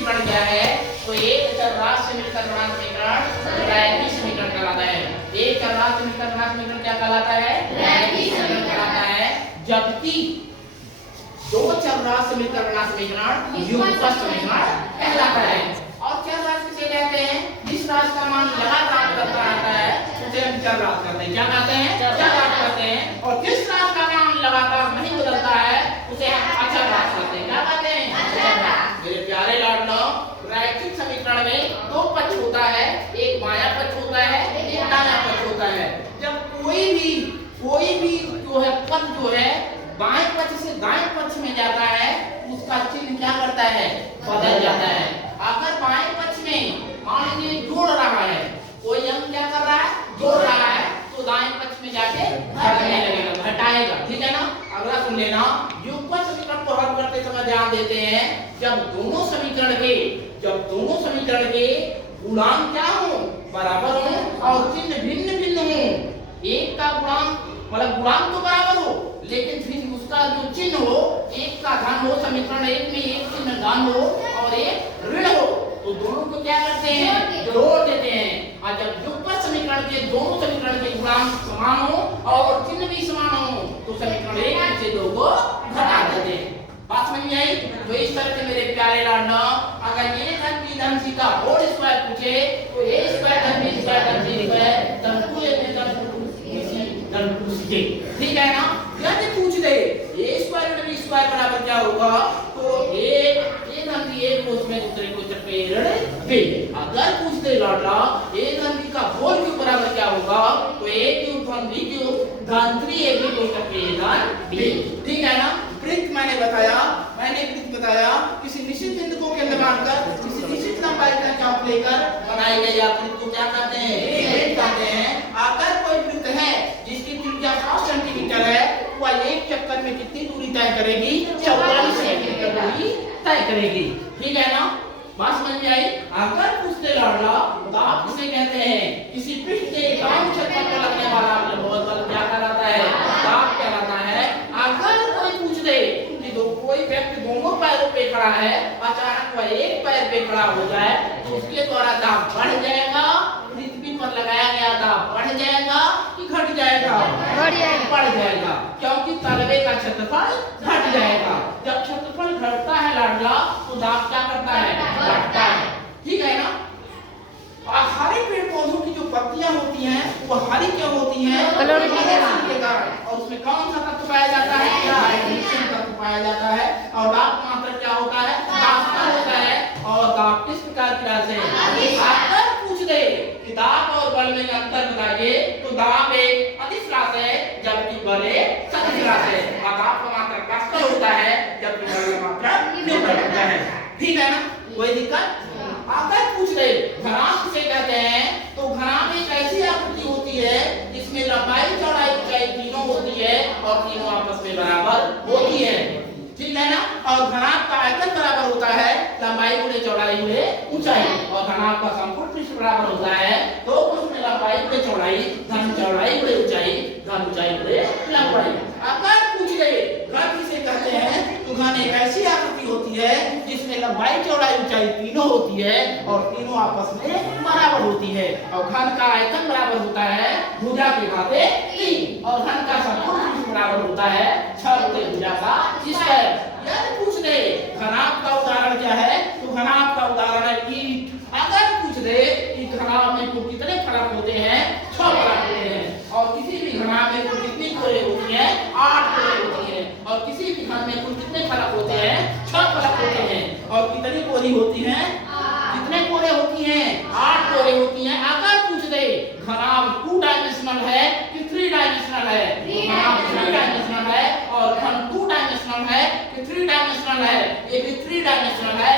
समीकरण क्या है? तो एक चरराशि से मिलकर बना समीकरण रैखिक समीकरण कहलाता है। एक चरराशि से मिलकर बना समीकरण क्या कहलाता है? रैखिक समीकरण कहलाता है। जबकि दो चरराशि से मिलकर बना समीकरण युगपत समीकरण कहलाता है। और चरराशि किसे कहते हैं? जिस राशि का मान लगातार बढ़ता रहता है उसे हम चरराशि कहते हैं। क्या कहते हैं? चरराशि कहते हैं। और जिस राशि का मान लगातार नहीं बदलता है उसे हम अचर राशि कहते हैं। क्या कहते हैं? अचर राशि। मेरे प्यारे लाडलों, रैखिक समीकरण में दो पक्ष होता है, एक बायां पक्ष होता है, एक दायां पक्ष होता है। जब कोई भी जो है पद जो है बाएं पक्ष से दाएं पक्ष में जाता है उसका चिन्ह क्या करता है? बदल जाता है। अगर बाएं पक्ष में मान लीजिए जोड़ रहा है, कोई अंक क्या कर रहा है? जोड़ रहा है, तो दाएं पक्ष में जाके घटने लगेगा, घटाएगा। ठीक है ना? अगला सुन लेना, युगपत समीकरण को हल करते समय ध्यान देते हैं जब दोनों समीकरण के गुणांक क्या हो? बराबर हो और चिन्ह भिन्न भिन्न हो। एक का गुणांक मतलब गुणांक तो बराबर हो लेकिन फिर उसका जो चिन्ह हो, एक का धन हो, समीकरण एक में एक चिन्ह धन हो और एक ऋण हो, तो दोनों को क्या करते हैं? जोड़ देते हैं। और जब युगपत समीकरण के दोनों समीकरण के गुणांक समान हो और चिन्ह भी समान हो तो समीकरण एक में से दो को घटा देते हैं। बात समझ में आई? तो इस तरह से मेरे प्यारे लाडलों, अगर ये धन बी धन सी का होल स्क्वायर पूछे तो ए स्क्वायर धन बी स्क्वायर धन सी स्क्वायर धन 2a धन 2c। ठीक है ना? यदि पूछ दे a स्क्वायर धन b स्क्वायर बराबर क्या होगा तो a धन b एक को उसमें दूसरे को चपेड़ b। अगर पूछ दे लाडला a धन b का होल क्यूब बराबर क्या होगा तो a क्यूब धन b क्यूब धन 3ab को चपेड़ b। ठीक है ना? वृत्त मैंने बताया किसी निश्चित बिंदु को केंद्र मानकर किसी निश्चित लंबाई का चाप लेकर बनाए गए वृत्त को क्या कहते हैं? वृत्त कहते हैं। अगर कोई वृत्त है जिसकी त्रिज्या 5 सेंटीमीटर है, वह एक चक्कर में कितनी दूरी तय करेगी? 44 सेंटीमीटर दूरी तय करेगी। ठीक है ना? बात समझ में आई? अगर पूछते लाडला तो आप किसे कहते हैं? किसी पृष्ठ के एकांक क्षेत्रफल पर लगने वाला लंबवत बल क्या कहलाता है? दाब कहलाता है। अगर कोई पूछ दे कि कोई व्यक्ति दोनों पैरों पे खड़ा है, अचानक वह एक पैर पे खड़ा हो जाए तो उसके द्वारा दाब बढ़ जाएगा, पृथ्वी पर लगाया गया दाब बढ़ जाएगा कि घट जाएगा? बढ़ जाएगा, क्योंकि तलवे का क्षेत्रफल घट जाएगा। जब क्षेत्रफल घटता है लाडला तो दाब क्या करता है? घटता है। ठीक है ना? हरे पेड़ पौधों की जो पत्तियां होती हैं वो हरी क्यों होती हैं? के कारण। और उसमें कौन सा तत्व पाया जाता है? हाइड्रोजन तत्व पाया जाता है। और दाब मात्रा क्या होता है? दाब होता है। और दाब किस प्रकार की राशि है? अगर पूछ दे कि दाब और बल में अंतर बताइए तो दाब एक अदिश राशि है जबकि बल एक सदिश राशि है। और दाब का मात्रा क्लस्टर होता है जबकि बल का मात्रा न्यूटन होता है। ठीक है ना? कोई दिक्कत? अगर पूछ रहे घनाभ किसे कहते हैं तो घनाभ एक ऐसी आकृति होती है जिसमें लंबाई चौड़ाई ऊंचाई तीनों होती है और तीनों आपस में बराबर होती है। ठीक है ना? और घनाभ का आयतन बराबर होता है लंबाई गुणे चौड़ाई गुणे ऊंचाई। और घनाभ का संपूर्ण पृष्ठ बराबर होता है तो उसमें लंबाई गुणे चौड़ाई धन चौड़ाई गुणे ऊंचाई धन ऊंचाई गुणे लंबाई। अगर पूछ रहे घन किसे कहते हैं तो घन एक ऐसी आकृति होती है जिसमें लंबाई चौड़ाई ऊंचाई तीनों होती है और तीनों आपस में बराबर होती है। और घन का आयतन बराबर होता है भुजा के भाते 3 और घन का संपूर्ण पृष्ठ बराबर होता है 6 गुणे भुजा का स्क्वायर। यदि पूछ दे घनाभ का उदाहरण क्या है तो घनाभ का उदाहरण है ईंट। अगर पूछ दे कि घनाभ में कुल कितने फलक होते हैं? 6 फलक होते हैं। और किसी भी घनाभ में कुल कितनी कोरे होती हैं? 8 कोरे होती हैं। और किसी भी घन में कुल कितने फलक होते हैं? 6 फलक होते हैं। और कितनी कोरी होती हैं? कितने कोरे होती हैं? 8 कोरे होती हैं। अगर पूछ दे घनाभ 2 डायमेंशनल है कि 3 डायमेंशनल है? घनाभ 3 डायमेंशनल है और घन 2 डायमेंशनल है कि 3 डायमेंशनल है? ये भी 3 डायमेंशनल है।